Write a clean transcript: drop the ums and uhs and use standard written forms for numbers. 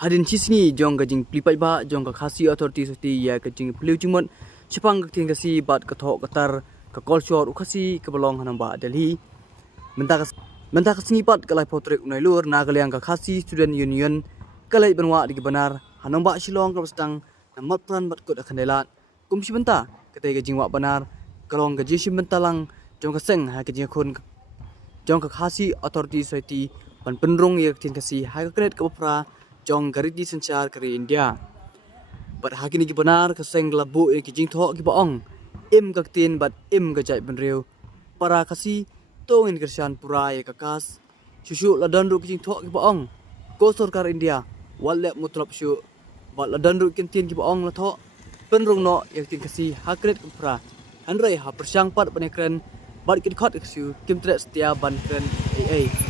Hadin cisngi jong gajing plipai ba jong ka khasi authority soti ya gajing pliu jumot sepang gting kasi bat kathok katar ka culture ukhasi ka belong hanang ba Delhi mentah kasingi pat kalai potrek unai lur nagalyang ka khasi student union kalai benwa di benar hanang ba shilong ka stang namat pran bat kut akhandelat kum sibenta katai gajing wa benar kalong gaji sibentalang jong ka seng ha gajing khun jong ka khasi authority soti pan penrong yak tin kasi ha ka kret ka pra jong garit di sanchar kari India. Bat hakini ki benar kaseng labu ki jing thok ki baong. Im kaktin bat im gajai benriu. Para kasi tongin kersian pura ya kakas. Shushu ladan ru ki jing thok ki baong. Ko sarkar India walep mutlap shu. Bat ladan ru kintin ki baong la thok. Penrung no yak tin kasi hakret ki pura. Hanrai ha persyang pat panekren bat ki khot ki shu kim tre setia ban kren ai